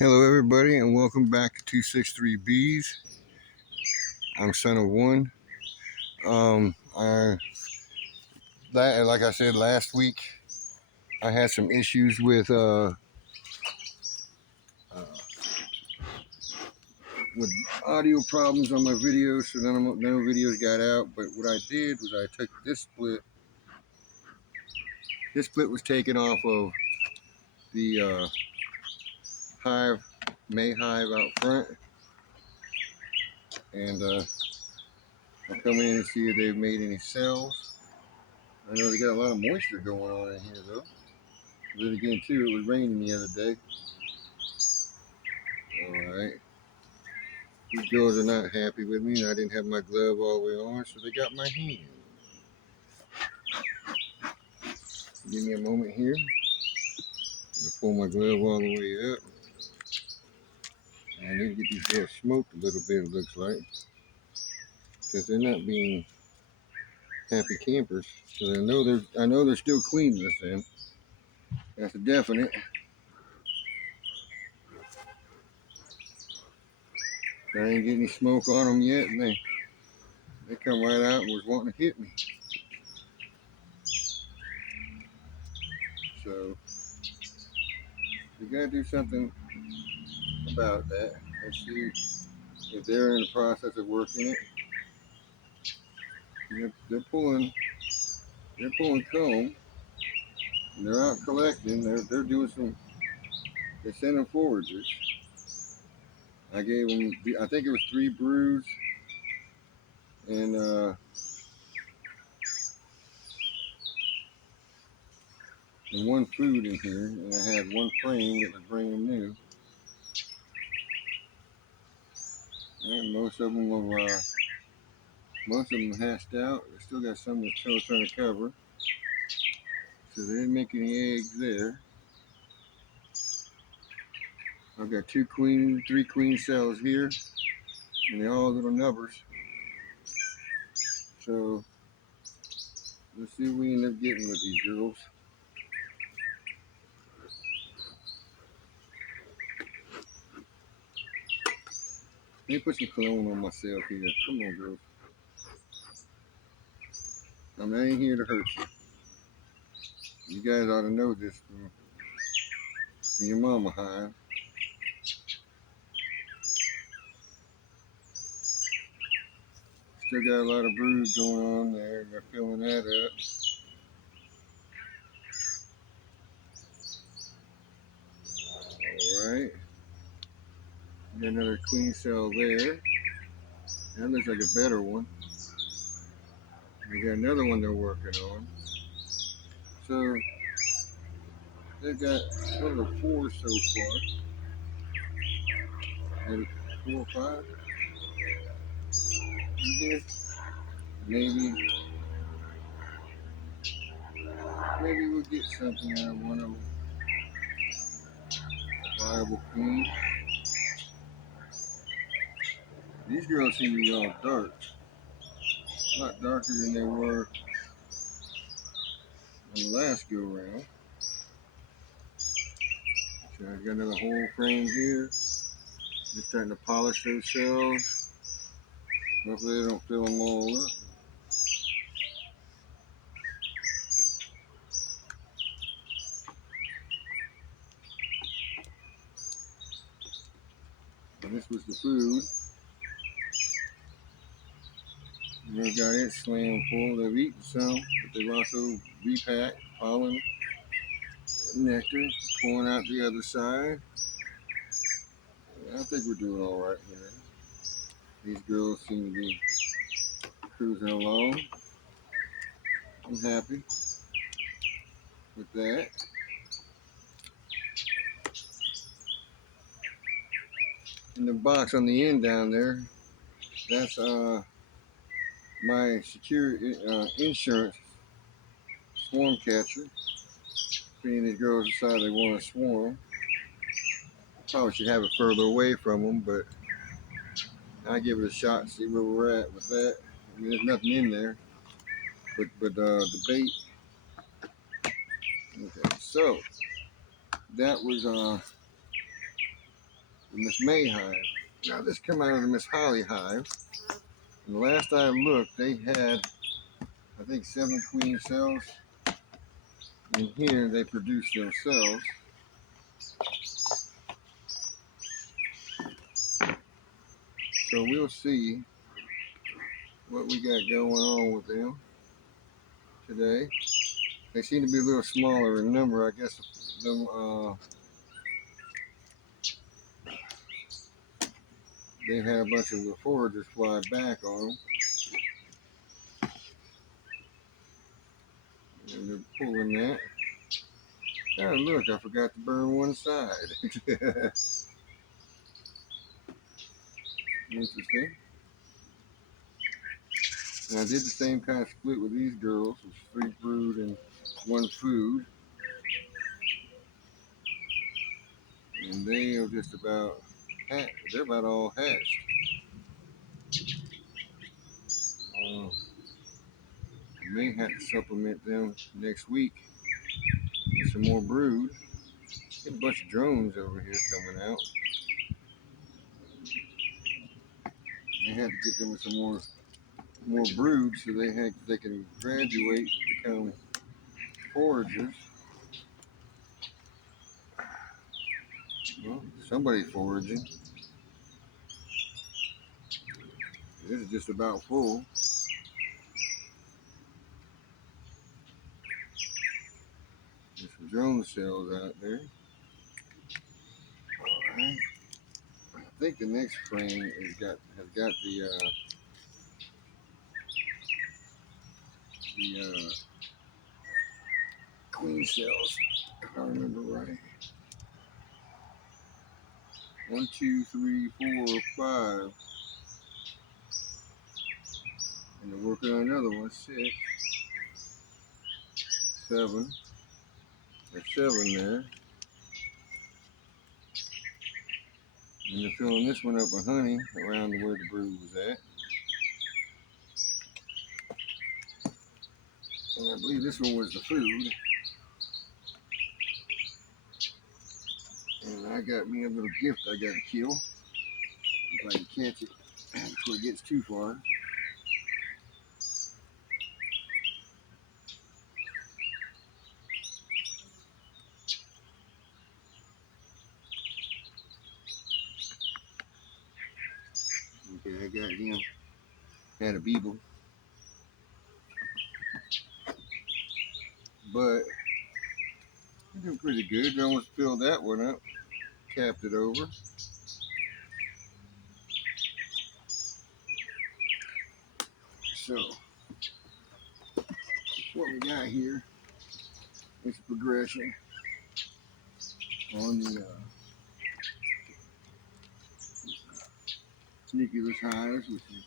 Hello everybody and welcome back to 263 Bees. I'm son of one. Like I said last week, I had some issues with audio problems on my videos, so no videos got out. But what I did was I took this split. This split was taken off of the hive, May hive out front, and I'm coming in to see if they've made any cells. I know they got a lot of moisture going on in here though. But again too, it was raining the other day. Alright. These girls are not happy with me. I didn't have my glove all the way on, so they got my hand. Give me a moment here. I'm gonna pull my glove all the way up. I need to get these girls smoked a little bit, it looks like. Because they're not being happy campers. So I know they're still queenless then. That's a definite. I ain't getting any smoke on them yet, and they come right out and was wanting to hit me. So we gotta do something about that. Let's see if they're in the process of working it. They're pulling comb, and they're out collecting. They're doing some. They're sending foragers. I gave them. I think it was 3 brews and 1 food in here, and I had 1 frame that was brand new. And most of them hatched out. They still got some that's still trying to cover. So they didn't make any eggs there. I've got 3 queen cells here, and they're all little nubbers. So let's see what we end up getting with these girls. Let me put some cologne on myself here. Come on, girls. I ain't here to hurt you. You guys ought to know this from your mama hive. Still got a lot of brood going on there. They're filling that up. Alright. Got another queen cell there. That looks like a better one. We got another one they're working on. So they've got total of 4 so far. Maybe 4 or 5 in here. Maybe we'll get something out of one of them. A viable queen. These girls seem to be all dark. A lot darker than they were on the last go round. So I've got another whole frame here. Just starting to polish those cells. Hopefully they don't fill them all up. And this was the food. And they've got it slam full. They've eaten some, but they've also repacked pollen, nectar, pulling out the other side. I think we're doing all right here. These girls seem to be cruising along. I'm happy with that. In the box on the end down there, that's my security insurance swarm catcher. If any of these girls decide they want to swarm, probably should have it further away from them, but I'll give it a shot and see where we're at with that. I mean, there's nothing in there, but the bait. Okay, so that was the Miss May hive. Now this come out of the Miss Holly hive. And the last I looked, they had, I think, 7 queen cells. And here they produce themselves. So we'll see what we got going on with them today. They seem to be a little smaller in number. I guess them, they had a bunch of the foragers fly back on them. And they're pulling that. Oh, look, I forgot to burn one side. Interesting. And I did the same kind of split with these girls. It was 3 brood and 1 food. And they are just about hatched. They're about all hatched. I may have to supplement them next week with some more brood. Get a bunch of drones over here coming out. May have to get them with some more brood so they can graduate, become foragers. Well, somebody's foraging. This is just about full. There's some drone cells out there. All right. I think the next frame has got the queen cells, if I remember right. 1, 2, 3, 4, 5. And they're working on another one. 6, 7. There's 7 there. And they're filling this one up with honey around where the brood was at. And I believe this one was the food. And I got me a little gift I got to kill. If I can catch it before it gets too far. Okay, I got him. Had a beetle. But I'm doing pretty good. I almost filled that one up. Capped it over. So, what we got here is a progression on the nucleus hives, which is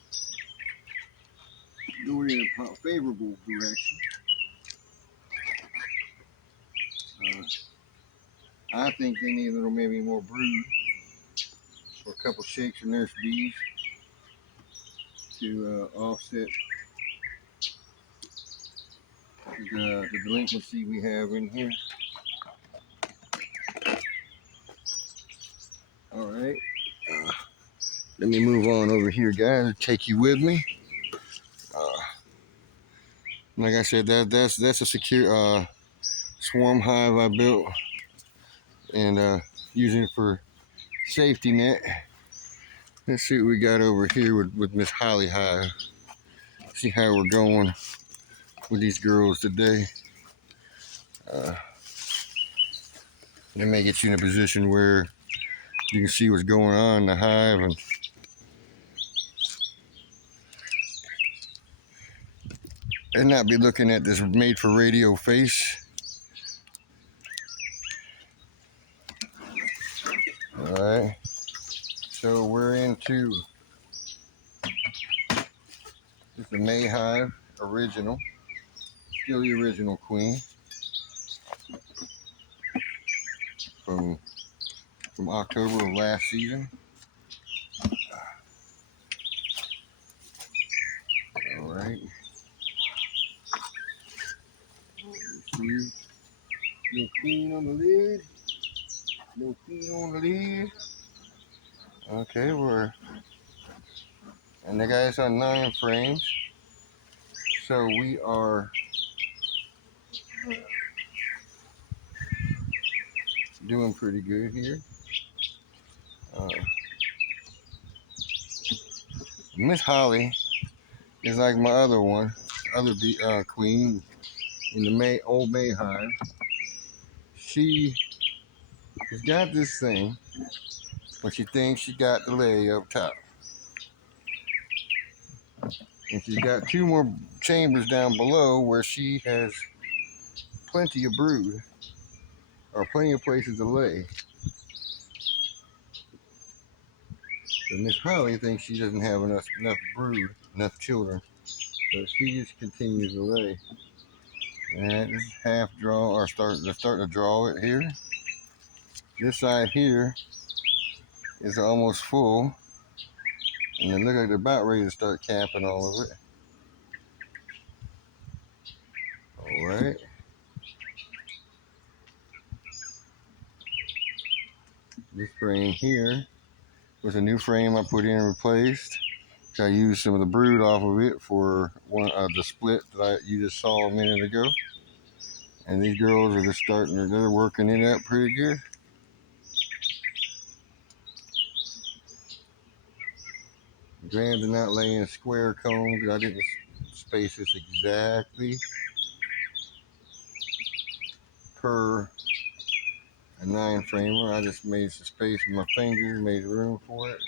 going in a favorable direction. I think they need a little maybe more brood or a couple shakes of nurse bees to offset the delinquency we have in here. All right. Let me move on over here, guys. Take you with me. Like I said, that's a secure swarm hive I built and using it for safety net. Let's see what we got over here with Miss Holly Hive. See how we're going with these girls today. They may get you in a position where you can see what's going on in the hive and not be looking at this made for radio face. All right. So we're into this is the May hive original, still the original queen from October of last season. All right. See, no queen on the lid. No queen on the lid. Okay, and the guy's on 9 frames, so we are doing pretty good here. Uh, Miss Holly is like my other one, other queen in the old May hive. She has got this thing, but she thinks she got the lay up top. And she's got 2 more chambers down below where she has plenty of brood, or plenty of places to lay. But Miss Holly thinks she doesn't have enough brood, enough children. So she just continues to lay. And this is half draw, or starting to draw it here. This side here is almost full. And they look like they're about ready to start capping all of it. All right. This frame here was a new frame I put in and replaced. I used some of the brood off of it for one the split that you just saw a minute ago. And these girls are just they're working it up pretty good. Glad they're not laying square comb because I didn't space this exactly per a 9 framer. I just made some space with my fingers, made room for it.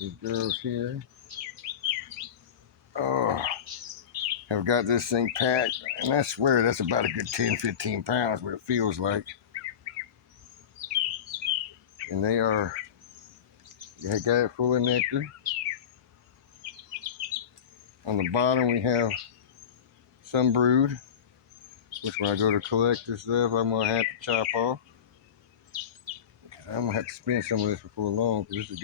These girls here, oh, have got this thing packed, and I swear that's about a good 10, 15 pounds, what it feels like. And they got it full of nectar. On the bottom we have some brood, which when I go to collect this stuff, I'm gonna have to chop off. I'm gonna have to spend some of this before long, because this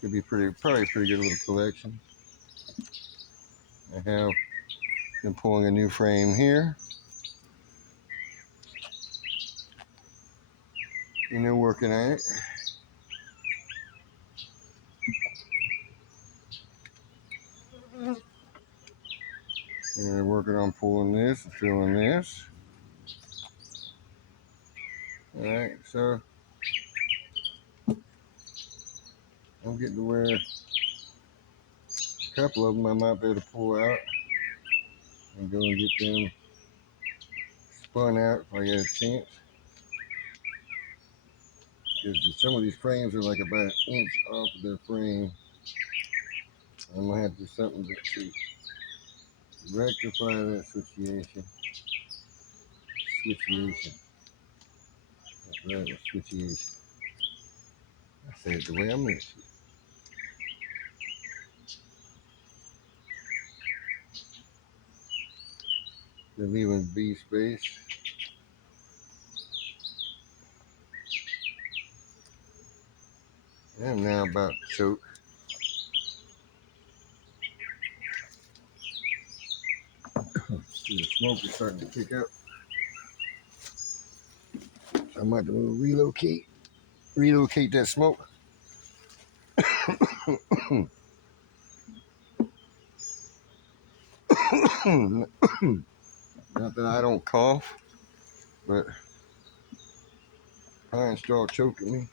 could be probably a pretty good little collection. I have been pulling a new frame here. Working at it. And working on pulling this and filling this. All right, so I'm getting to where a couple of them I might be able to pull out and go and get them spun out if I get a chance. Because some of these frames are like about an inch off of their frame. I'm gonna have to do something to rectify that situation. That's right, switchiation. I say it the way I meant it. They're leaving bee space. I'm now about to choke. The smoke is starting to kick up. I might have to relocate that smoke. Not that I don't cough, but pine straw choking me.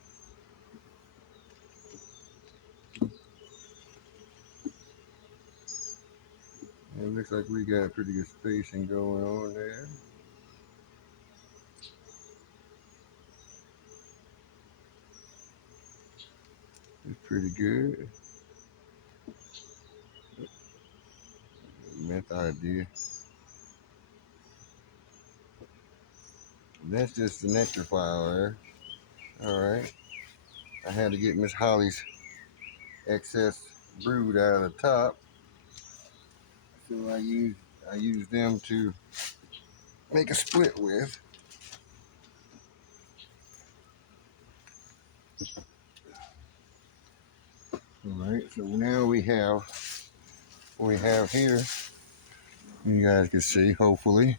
It looks like we got pretty good spacing going on there. It's pretty good. Meth idea. That's just the nectar file there. All right. I had to get Miss Holly's excess brood out of the top. So I used them to make a split with. All right. So now we have what we have here. You guys can see, hopefully.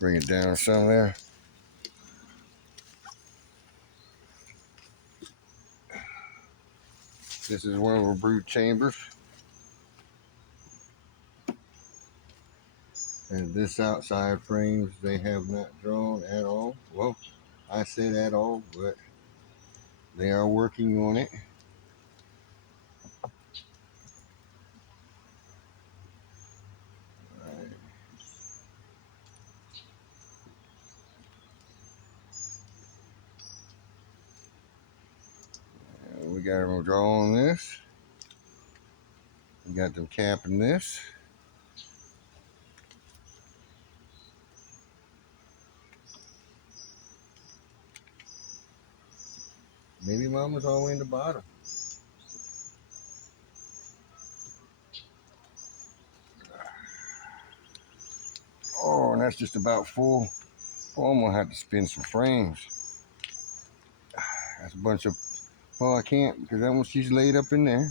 Bring it down some there. This is one of our brood chambers. And this outside frames they have not drawn at all. Well, I said at all, but they are working on it. We got them drawing this. We got them capping this. Maybe mama's all the way in the bottom. Oh, and that's just about full. Oh, I'm gonna have to spin some frames. That's a bunch of. Well, I can't because that one she's laid up in there.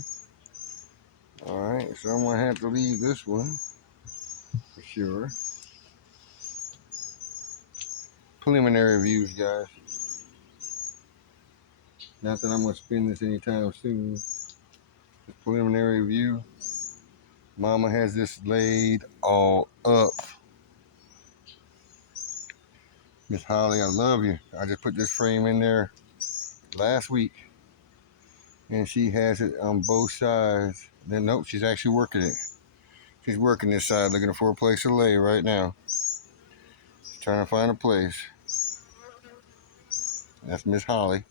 All right, so I'm gonna have to leave this one for sure. Preliminary views, guys. Not that I'm gonna spin this anytime soon. Just preliminary view. Mama has this laid all up. Miss Holly, I love you. I just put this frame in there last week, and she has it on both sides. Then nope, she's actually working it. She's working this side, looking for a place to lay right now. She's trying to find a place. That's Miss Holly.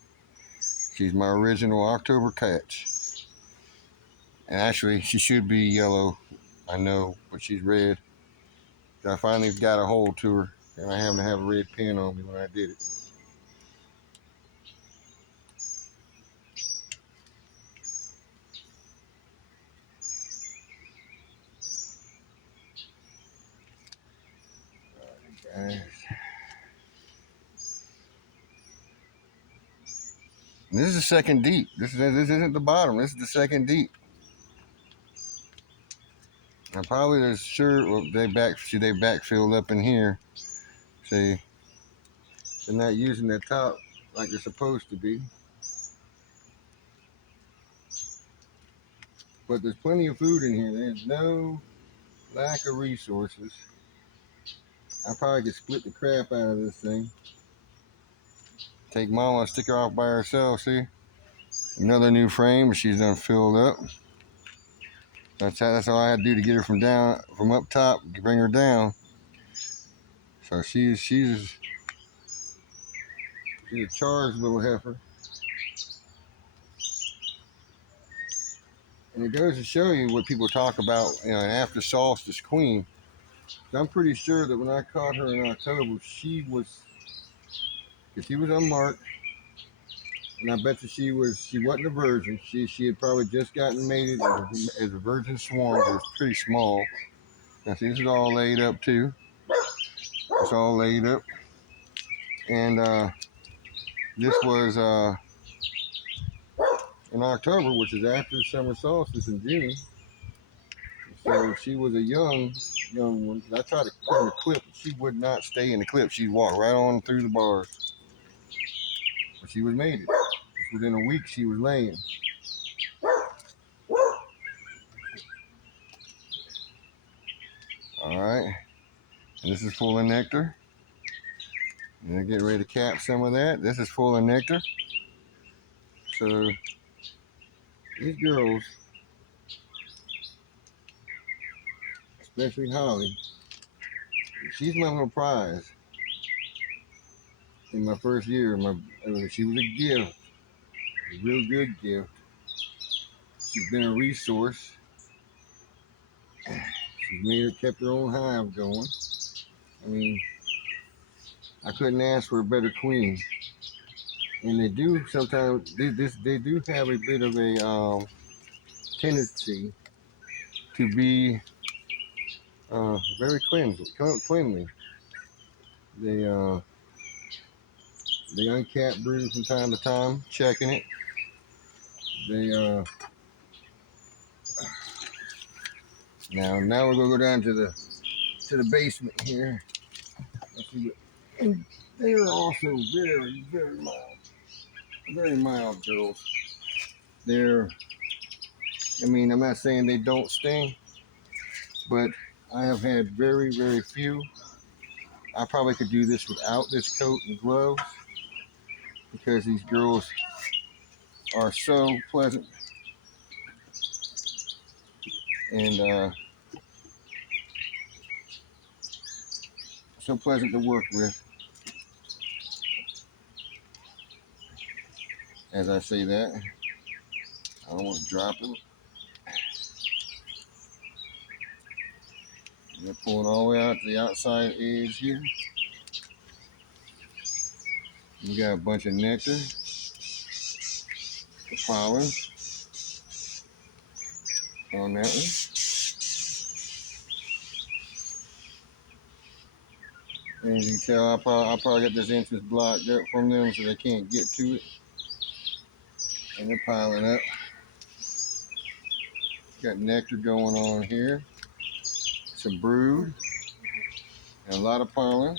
She's my original October catch. And actually, she should be yellow. I know, but she's red. I finally got a hold to her, and I happened to have a red pen on me when I did it. Guys. And this is the second deep. This isn't the bottom. This is the second deep. And probably there's sure well, they backfilled up in here. See, they're not using the top like they're supposed to be. But there's plenty of food in here. There's no lack of resources. I probably could split the crap out of this thing. Take Mama and stick her off by herself. See, another new frame. She's done filled up. That's all I had to do to get her from up top, bring her down. So she's a charged little heifer. And it goes to show you what people talk about, an after solstice queen. I'm pretty sure that when I caught her in October, she was unmarked, and I bet you she wasn't a virgin. She had probably just gotten mated as a virgin swarm. It was pretty small. Now see, this is all laid up too. It's all laid up, and this was in October, which is after the summer solstice in June. So she was a young one. I tried to put her in a clip, but she would not stay in the clip. She'd walk right on through the bars. But she was mated. Within a week, she was laying. All right. And this is full of nectar. And they're getting ready to cap some of that. This is full of nectar. So these girls, especially Holly, she's my little prize. In my first year, she was a gift, a real good gift. She's been a resource. She's kept her own hive going. I mean, I couldn't ask for a better queen. And they do sometimes, they do have a bit of a tendency to be very cleanly. They they uncap brood from time to time, checking it. They now we're gonna go down to the basement here. Let's see what, and they're also very mild girls. They're, I mean, I'm not saying they don't sting, but I have had very few. I probably could do this without this coat and gloves because these girls are so pleasant and so pleasant to work with. As I say that, I almost dropped them. They're pulling all the way out to the outside edge here. We got a bunch of nectar, pollen on that one. And as you can tell, I probably got this entrance blocked up from them so they can't get to it. And they're piling up. Got nectar going on here. Some brood and a lot of pollen.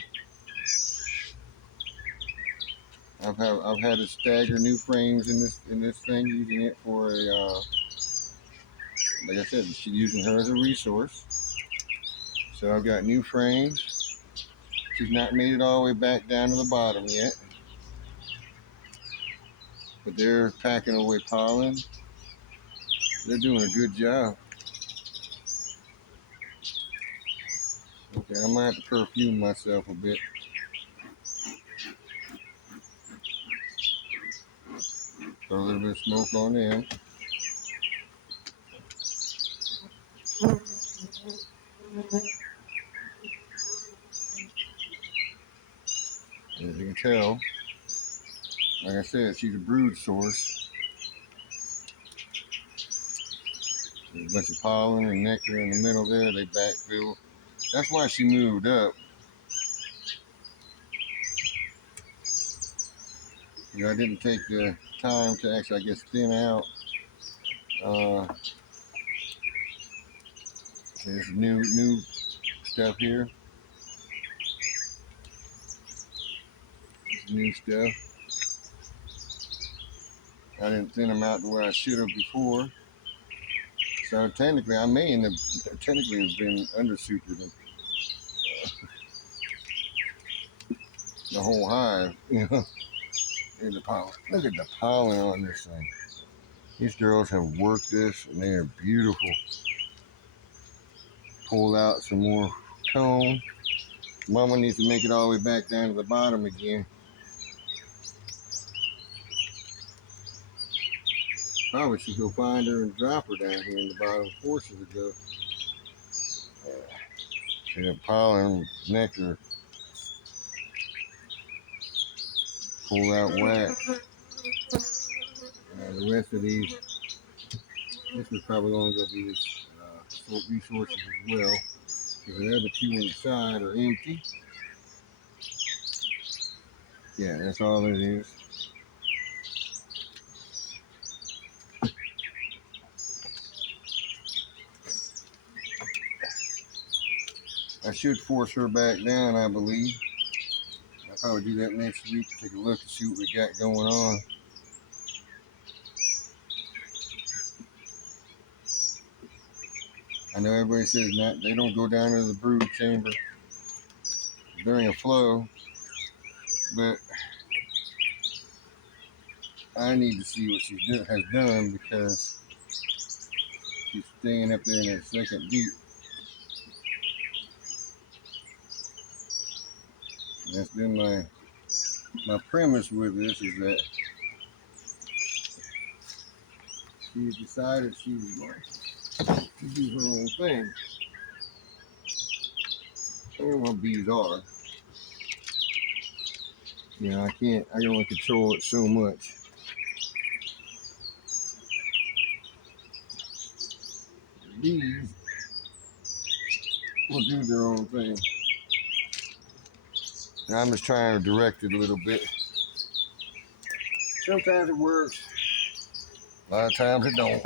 I've had to stagger new frames in this thing, using it for a like I said, she's using her as a resource. So I've got new frames. She's not made it all the way back down to the bottom yet, but they're packing away pollen. They're doing a good job. Okay, I might have to perfume myself a bit. Throw a little bit of smoke on them. As you can tell, like I said, she's a brood source. There's a bunch of pollen and nectar in the middle there. They backfill. That's why she moved up. You know, I didn't take the time to actually, I guess, thin out uh, this new stuff here. This new stuff. I didn't thin them out the way I should have before. So technically, I may end up technically have been under supered the whole hive. You know, here's the pollen. Look at the pollen on this thing. These girls have worked this, and they are beautiful. Pull out some more comb. Mama needs to make it all the way back down to the bottom again. Probably should go find her and drop her down here in the bottom portion of the see that pollen, nectar, pull out wax. The rest of these, this was probably going to be resources as well. Because the other two inside are empty. Yeah, that's all it is. I should force her back down, I believe. I'll probably do that next week. Take a look and see what we got going on. I know everybody says not they don't go down into the brood chamber during a flow, but I need to see what she has done because she's staying up there in that second deep. And that's been my premise with this is that she decided she was going to do her own thing. I don't know what bees are. You know, I can only control it so much. Bees will do their own thing. And I'm just trying to direct it a little bit. Sometimes it works. A lot of times it don't.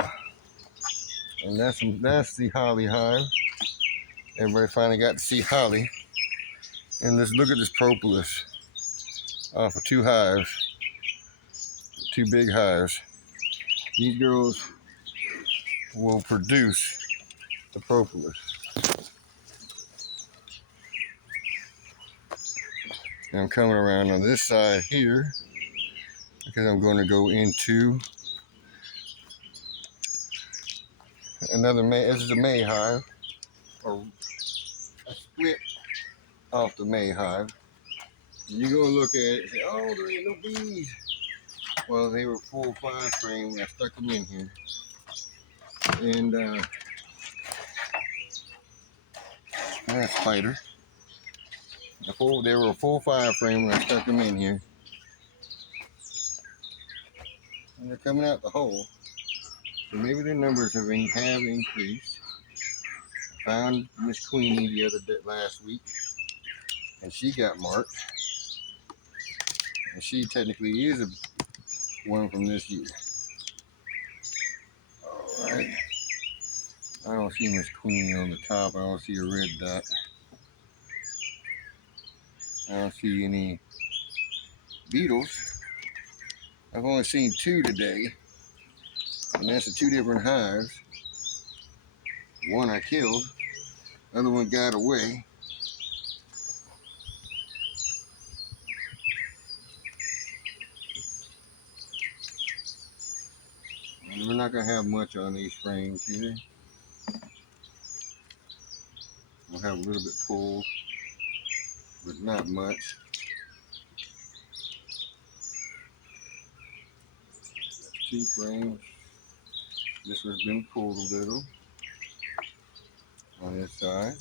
And that's the holly hive. Everybody finally got to see holly. And let's look at this propolis off of two hives, two big hives. These girls will produce the propolis. And I'm coming around on this side here because I'm going to go into another May. This is a May hive, or a split off the May hive. And you're going to look at it and say, oh, there ain't no bees. Well, they were full 5 frame when I stuck them in here. And that's a spider. They were a full 5 frame when I stuck them in here. And they're coming out the hole. So maybe their numbers have increased. Found Miss Queenie last week, and she got marked. And she technically is one from this year. All right. I don't see Miss Queenie on the top. I don't see a red dot. I don't see any beetles. I've only seen 2 today, and that's the 2 different hives. One I killed, the other one got away. And we're not gonna have much on these frames here. We'll have a little bit pulled, but not much. That's 2 frames. This one's been pulled a little on this side.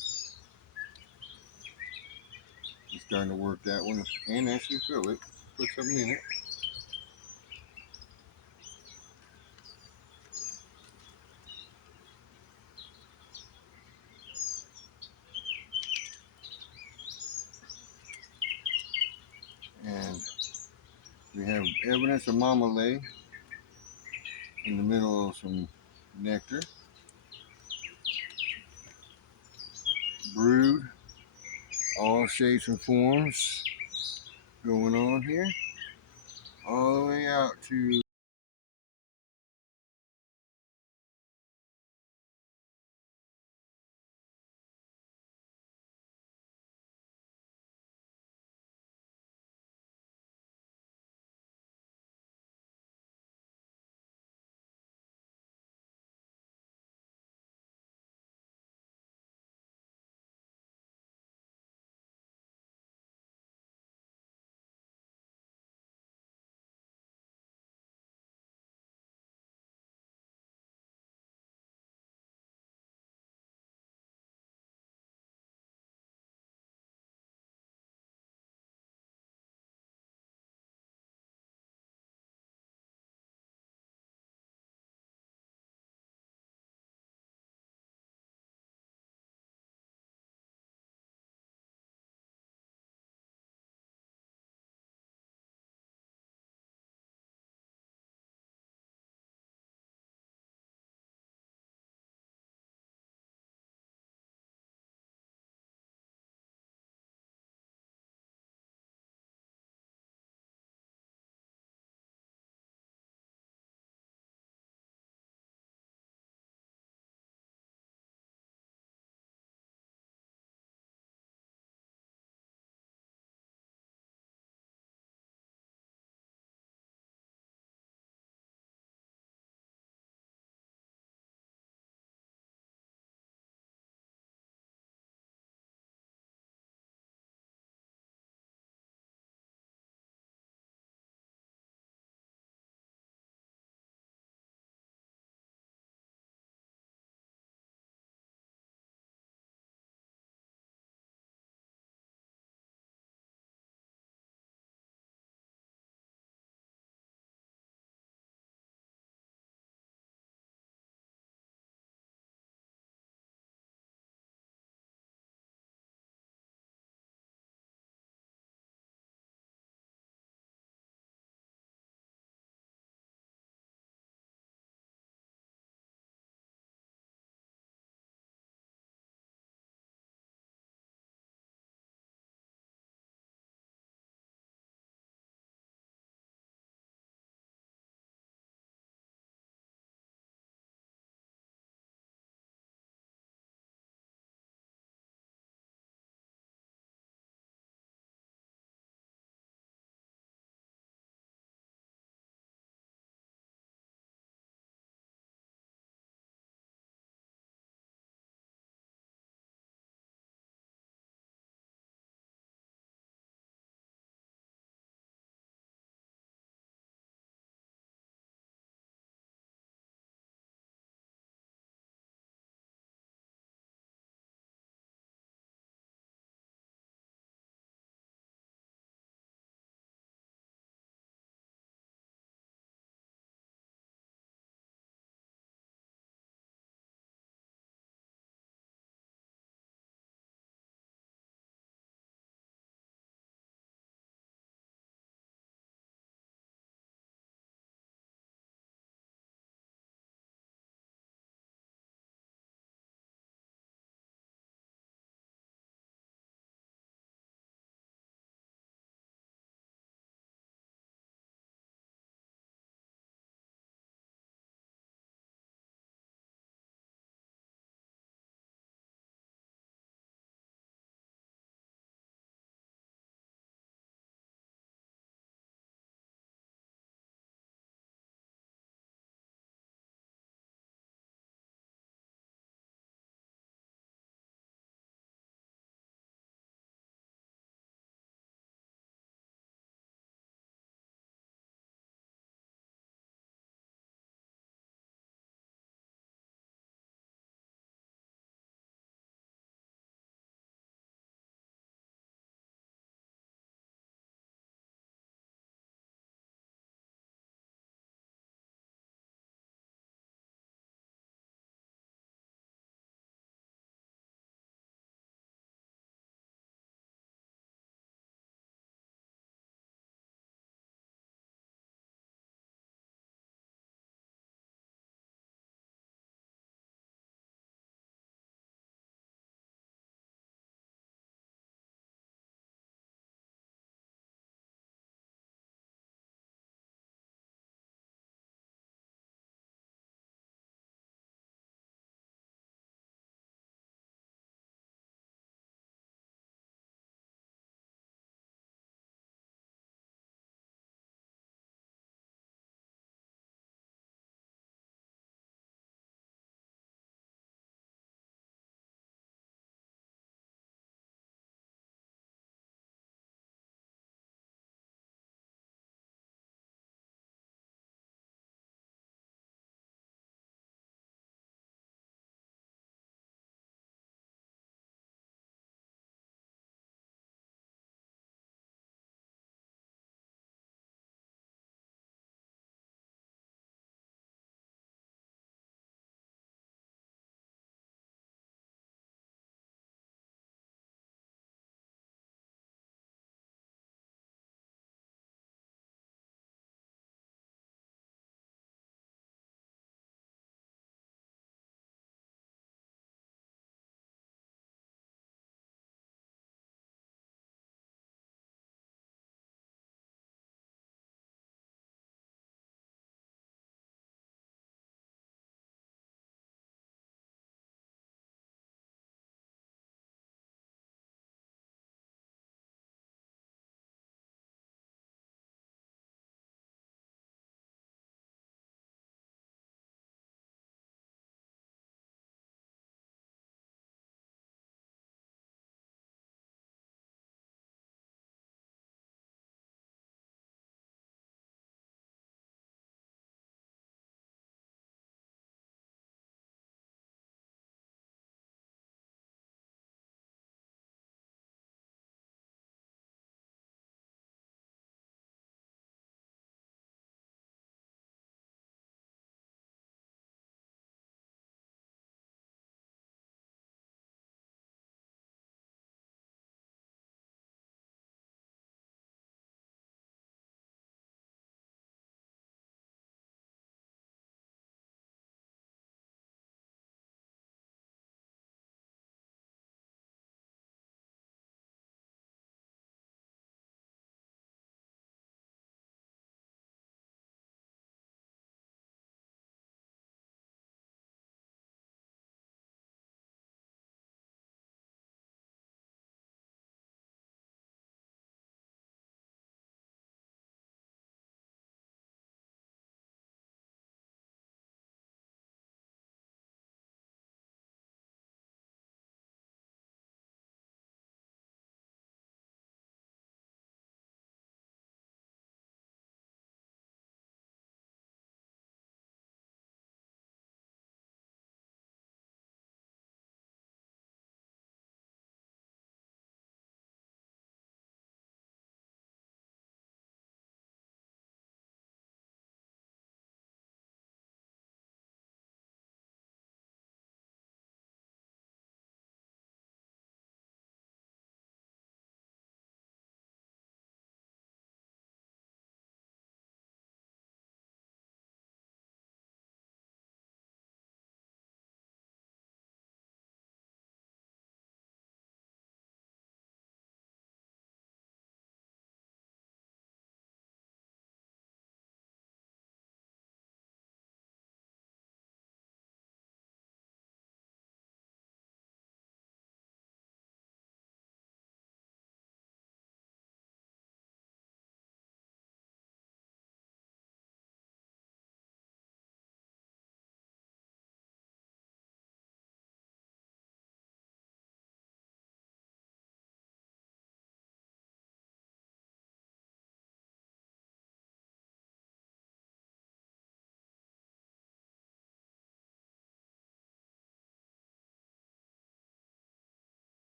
It's starting to work that one, and actually fill it. Put something in it. And we have evidence of mama lay in the middle of some nectar. Brood, all shapes and forms going on here. All the way out to